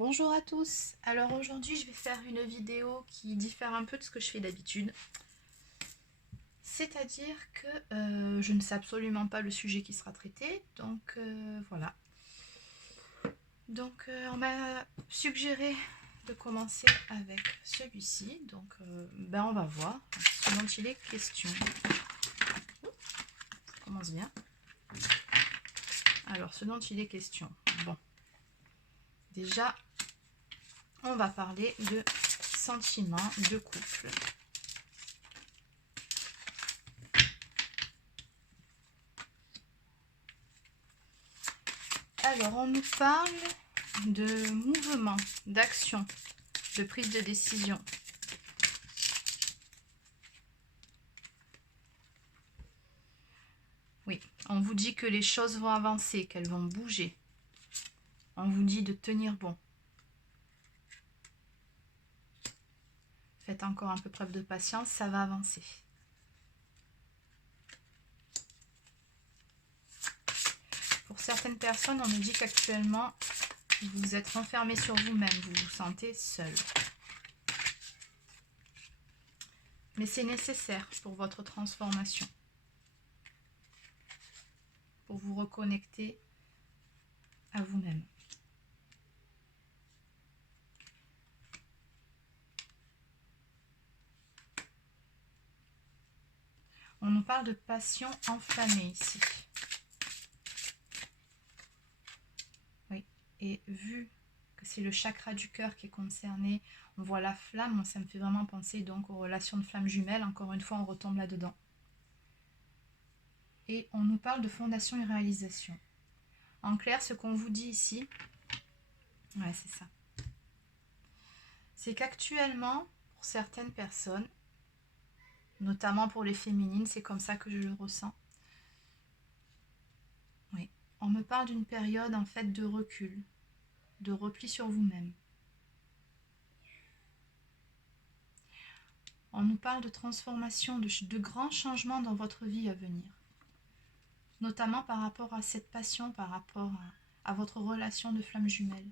Bonjour à tous, alors aujourd'hui je vais faire une vidéo qui diffère un peu de ce que je fais d'habitude. C'est-à-dire que je ne sais absolument pas le sujet qui sera traité, donc voilà. Donc on m'a suggéré de commencer avec celui-ci, donc on va voir ce dont il est question. Ça commence bien. Alors ce dont il est question, bon, déjà on va parler de sentiments de couple. Alors, on nous parle de mouvement, d'action, de prise de décision. Oui, on vous dit que les choses vont avancer, qu'elles vont bouger. On vous dit de tenir bon. Faites encore un peu preuve de patience, ça va avancer. Pour certaines personnes, on nous dit qu'actuellement, vous êtes renfermé sur vous-même, vous vous sentez seul. Mais c'est nécessaire pour votre transformation. Pour vous reconnecter à vous-même. On nous parle de passion enflammée ici. Oui, et vu que c'est le chakra du cœur qui est concerné, on voit la flamme, ça me fait vraiment penser donc aux relations de flammes jumelles. Encore une fois, on retombe là-dedans. Et on nous parle de fondation et réalisation. En clair, ce qu'on vous dit ici, ouais, c'est ça. C'est qu'actuellement, pour certaines personnes, notamment pour les féminines, c'est comme ça que je le ressens. Oui, on me parle d'une période en fait de recul, de repli sur vous-même. On nous parle de transformation, de grands changements dans votre vie à venir. Notamment par rapport à cette passion, par rapport à votre relation de flamme jumelle.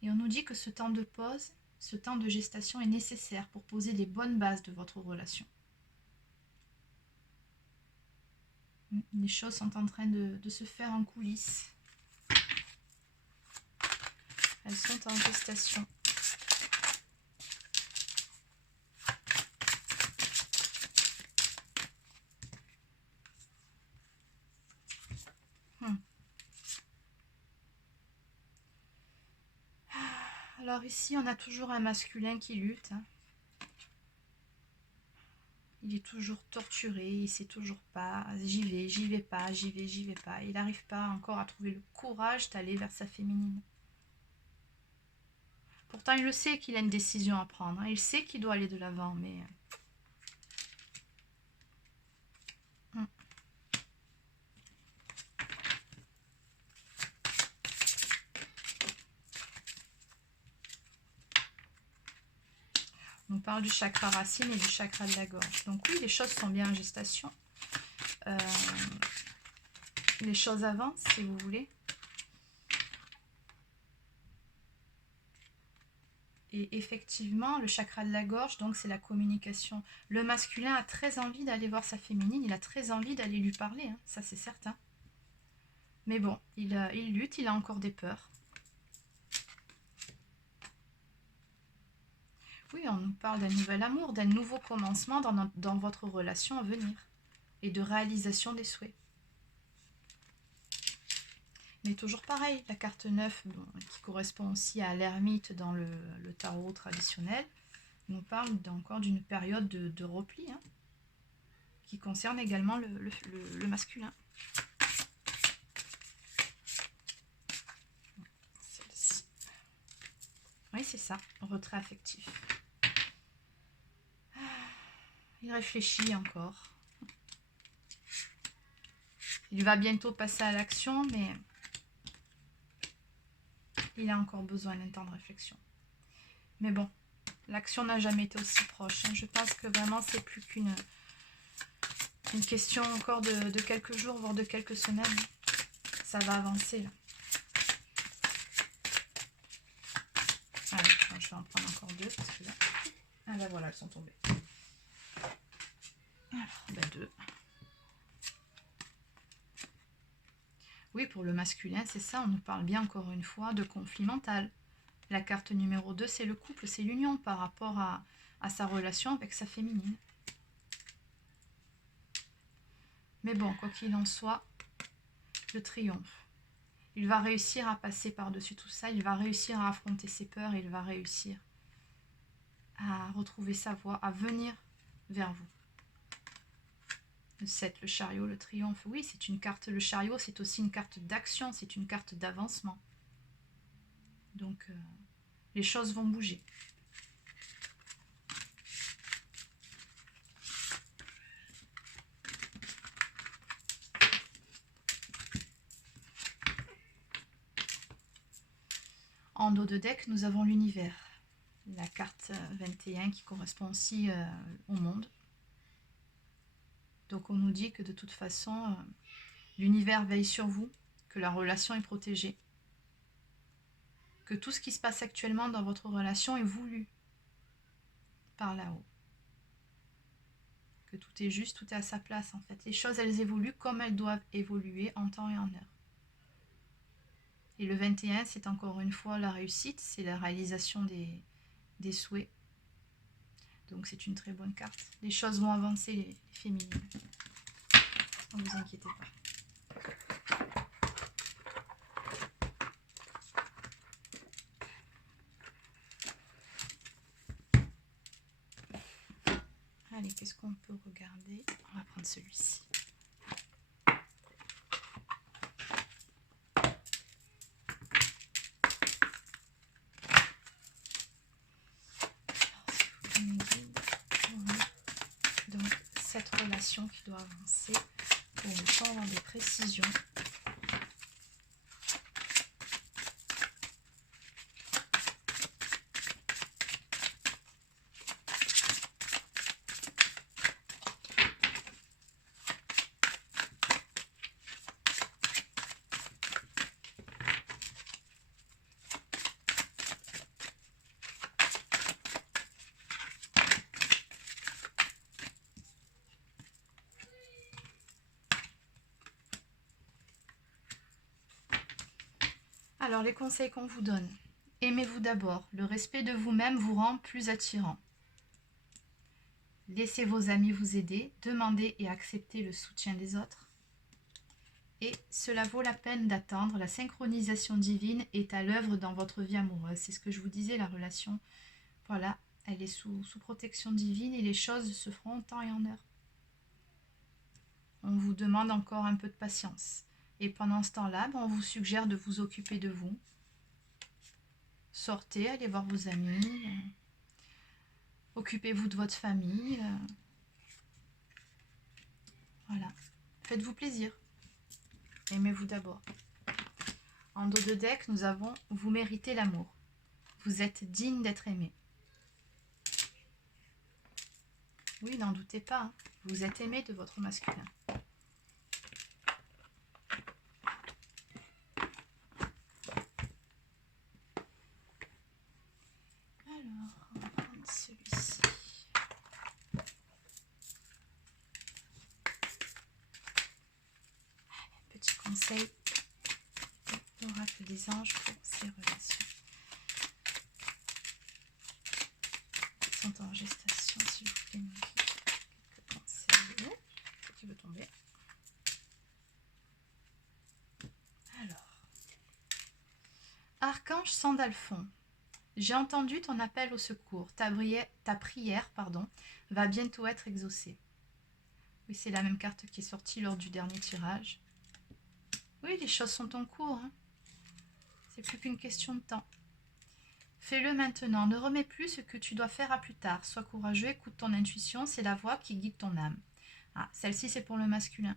Et on nous dit que ce temps de pause, ce temps de gestation est nécessaire pour poser les bonnes bases de votre relation. Les choses sont en train de se faire en coulisses. Elles sont en gestation. Alors ici, on a toujours un masculin qui lutte. Il est toujours torturé, il ne sait toujours pas, j'y vais pas, j'y vais pas. Il n'arrive pas encore à trouver le courage d'aller vers sa féminine. Pourtant, il le sait qu'il a une décision à prendre. Il sait qu'il doit aller de l'avant, mais... On parle du chakra racine et du chakra de la gorge. Donc oui, les choses sont bien en gestation. Les choses avancent, si vous voulez. Et effectivement, le chakra de la gorge, donc c'est la communication. Le masculin a très envie d'aller voir sa féminine, il a très envie d'aller lui parler, hein, ça c'est certain. Mais bon, il lutte, il a encore des peurs. Oui, on nous parle d'un nouvel amour, d'un nouveau commencement dans votre relation à venir. Et de réalisation des souhaits. Mais toujours pareil, la carte 9, qui correspond aussi à l'ermite dans le tarot traditionnel, nous parle encore d'une période de repli, hein, qui concerne également le masculin. Celle-ci. Oui, c'est ça, retrait affectif. Il réfléchit encore. Il va bientôt passer à l'action, mais il a encore besoin d'un temps de réflexion. Mais bon, l'action n'a jamais été aussi proche. Je pense que vraiment, c'est plus qu'une question encore de quelques jours, voire de quelques semaines. Ça va avancer, là. Attends, je vais en prendre encore deux parce que là... Ah ben voilà, elles sont tombées. Alors, ben 2. Oui, pour le masculin, c'est ça, on nous parle bien encore une fois de conflit mental. La carte numéro 2, c'est le couple, c'est l'union par rapport à sa relation avec sa féminine. Mais bon, quoi qu'il en soit, le triomphe. Il va réussir à passer par-dessus tout ça, il va réussir à affronter ses peurs, il va réussir à retrouver sa voie, à venir vers vous. Le 7, le chariot, le triomphe. Oui, c'est une carte, le chariot, c'est aussi une carte d'action, c'est une carte d'avancement. Donc, les choses vont bouger. En dos de deck, nous avons l'univers. La carte 21 qui correspond aussi au monde. Donc on nous dit que de toute façon, l'univers veille sur vous, que la relation est protégée, que tout ce qui se passe actuellement dans votre relation est voulu par là-haut. Que tout est juste, tout est à sa place en fait. Les choses, elles évoluent comme elles doivent évoluer en temps et en heure. Et le 21, c'est encore une fois la réussite, c'est la réalisation des souhaits. Donc c'est une très bonne carte. Les choses vont avancer, les féminines. Ne vous inquiétez pas. Allez, qu'est-ce qu'on peut regarder? On va prendre celui-ci. Donc, cette relation qui doit avancer pour le temps avoir des précisions. Alors, les conseils qu'on vous donne. Aimez-vous d'abord. Le respect de vous-même vous rend plus attirant. Laissez vos amis vous aider. Demandez et acceptez le soutien des autres. Et cela vaut la peine d'attendre. La synchronisation divine est à l'œuvre dans votre vie amoureuse. C'est ce que je vous disais, la relation, voilà, elle est sous protection divine et les choses se feront en temps et en heure. On vous demande encore un peu de patience. Et pendant ce temps-là, on vous suggère de vous occuper de vous. Sortez, allez voir vos amis. Occupez-vous de votre famille. Voilà. Faites-vous plaisir. Aimez-vous d'abord. En dos de deck, nous avons « Vous méritez l'amour ». Vous êtes digne d'être aimé. Oui, n'en doutez pas. Hein. Vous êtes aimé de votre masculin. Celui-ci. Petit conseil de l'oracle des anges pour ces relations. Ils sont en gestation, s'il vous plaît. Quelques conseils. Qui veut tomber. Alors. Archange Sandalphon. J'ai entendu ton appel au secours. Ta prière, va bientôt être exaucée. Oui, c'est la même carte qui est sortie lors du dernier tirage. Oui, les choses sont en cours. Hein. C'est plus qu'une question de temps. Fais-le maintenant. Ne remets plus ce que tu dois faire à plus tard. Sois courageux, écoute ton intuition. C'est la voix qui guide ton âme. Ah, celle-ci, c'est pour le masculin.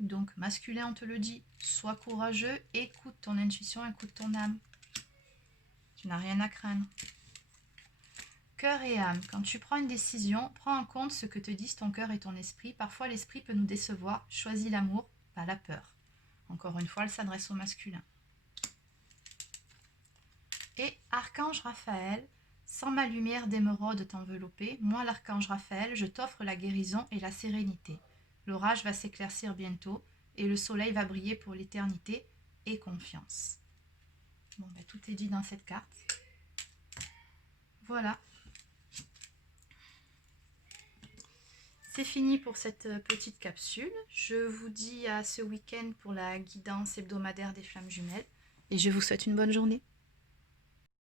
Donc, masculin, on te le dit. Sois courageux, écoute ton intuition, écoute ton âme. Tu n'as rien à craindre. Cœur et âme. Quand tu prends une décision, prends en compte ce que te disent ton cœur et ton esprit. Parfois, l'esprit peut nous décevoir. Choisis l'amour, pas la peur. Encore une fois, elle s'adresse au masculin. Et Archange Raphaël, sans ma lumière d'émeraude t'envelopper, moi l'Archange Raphaël, je t'offre la guérison et la sérénité. L'orage va s'éclaircir bientôt et le soleil va briller pour l'éternité et confiance. Bon, ben, tout est dit dans cette carte. Voilà. C'est fini pour cette petite capsule. Je vous dis à ce week-end pour la guidance hebdomadaire des flammes jumelles et je vous souhaite une bonne journée.